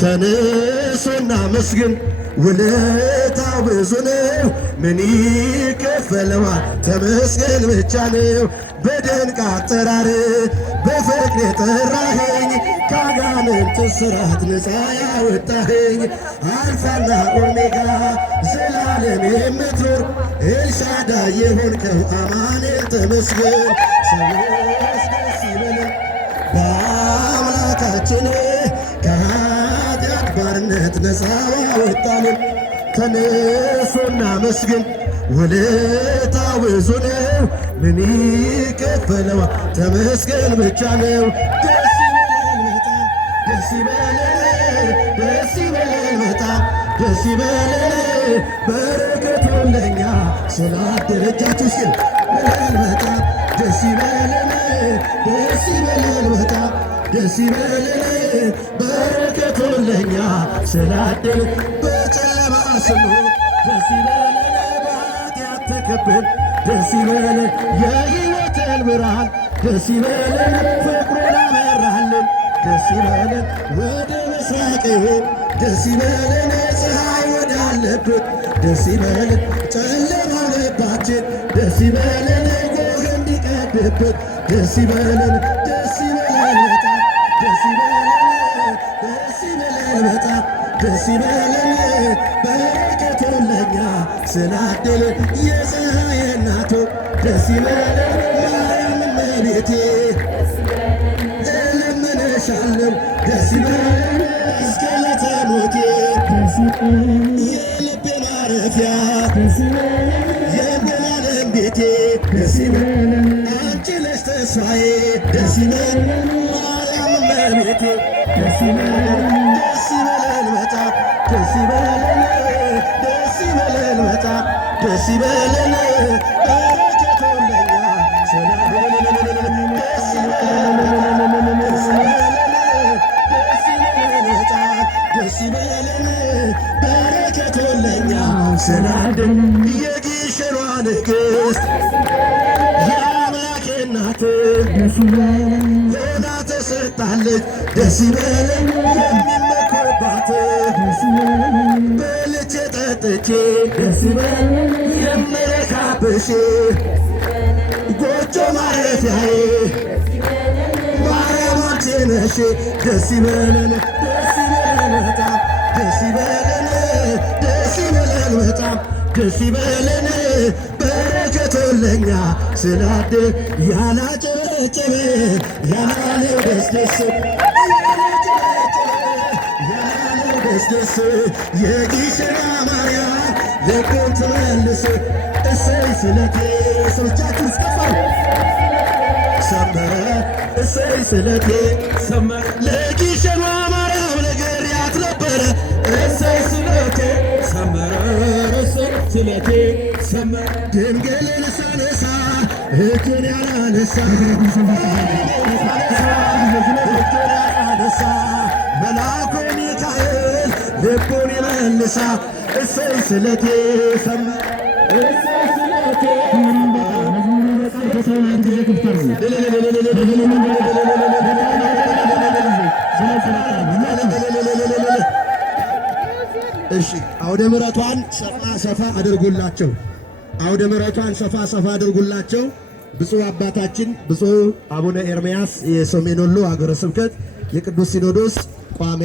ተነሱና መስግን ውለታው ብዙ ነው፣ ምን ይከፈለዋል? ተመስገን ብቻ ነው። በድንቅ አጠራር በፍቅር የጠራኸኝ ከአጋንንት ስራት ነፃ ያወጣኸኝ አልፋና ኦሜጋ ዘላለም የምትኖር ኤልሻዳይ የሆንከው አማኑኤል ተመስገን። ሰዎች ደስ ይበለን በአምላካችን ከኃጢአት ባርነት ነፃ ያወጣንን። ተነሱና መስግን ውለታው ብዙ ነው፣ ምን ይከፈለዋል? ተመስገን ብቻ ነው። ደስ ይበለን በጣም ደስ ይበለን፣ ደስ ይበለን በጣም ደስ ይበለን፣ በረከቱን ለእኛ ስላደረጃችሁ ሲል በለን በጣም ደስ ይበለን፣ ደስ ይበለን በጣም ደስ ይበለን፣ በረከቱን ለእኛ ስላደረ በጨለማ ስንሆን ደስ ይበለን፣ በኃጢአት ተከበን ደስ ይበለን፣ የሕይወትን ብርሃን ደስ ይበለን፣ ፍቅሩን አበራልን ደስ ይበለን፣ ወደ ምስራቅ ደስ ይበለን፣ ፀሐይ ወዳለበት ደስ ይበለን፣ ጨለማው ልባችን ደስ ይበለን፣ ጎህ እንዲቀድበት ደስ ይበለን፣ ደስ ይበለን በጣም ደስ ይበለን፣ ደስ ይበለን በጣም ደስ ይበለን፣ በረከቱን ለእኛ ስላደለን የፀሐይ እናቱ ደስ ይበለን፣ ማርያም እመቤቴ እለምንሻለሁ ደስ ይበለን፣ እስከ ዕለተ ሞቴ የልቤ ማረፊያ የዘላለም ቤቴ ደስ ይበለን፣ አንቺ ነሽ ተስፋዬ ደስ ይበለን፣ ማርያም እመቤቴ ደስ ይበለን፣ ደስ ይበለን በጣም ደስ ይበለን፣ ደስ ይበለን በጣም ደስ ይበለን፣ በረከቱን ለእኛ ስላደለን ደስ ይበለን፣ ደስ ይበለን፣ ደስ ይበለን በጣም ደስ ይበለን፣ በረከቱን ለእኛ ስላደለን የግሸኗ ንግሥት የአምላኬ እናት ሆና ተሰጣለች ደስ ይበለን፣ የሚመኩባት በልቼ ጠጥቼ ደስ ይበለን፣ የምረካብሽ ጎጆ ማረፊያዬ ማርያም አንቺ ነሽ ደስ ይበለን፣ ደስ ይበለን በጣም ደስ ይበለን፣ ደስ ይበለን በጣም ደስ ይበለን፣ በረከቱን ለእኛ ስላደለ ያላጨበጨበ ያላለው ደስ ደስ ያላለው ደስ ደስ የግሸኗ ማርያም ልቡን ትመልስ እሰይ ስለቴ ሰዎቻችን እስከፋው ሰመረ እሰይ ስለቴ ሰመረ ለግሸኗ ማርያም ነግሬያት ነበረ እሰይ ስለቴ ሰመረ እሰይ ስለቴ ሰመረ ድንግልን ሳነሳ እጁን ያላነሳ መልአኩ ሚካኤል ልቡን ይመልሳ እሰይ ስለቴ ሰመረ እሰይ ስለቴ እሺ አውደ ምሕረቷን ሰፋ አድርጉላቸው። አውደ ምሕረቷን ሰፋ አድርጉላቸው። ብፁዕ አባታችን ብፁዕ አቡነ ኤርምያስ የሰሜን ወሎ ሀገረ ስብከት የቅዱስ ሲኖዶስ ቋሚ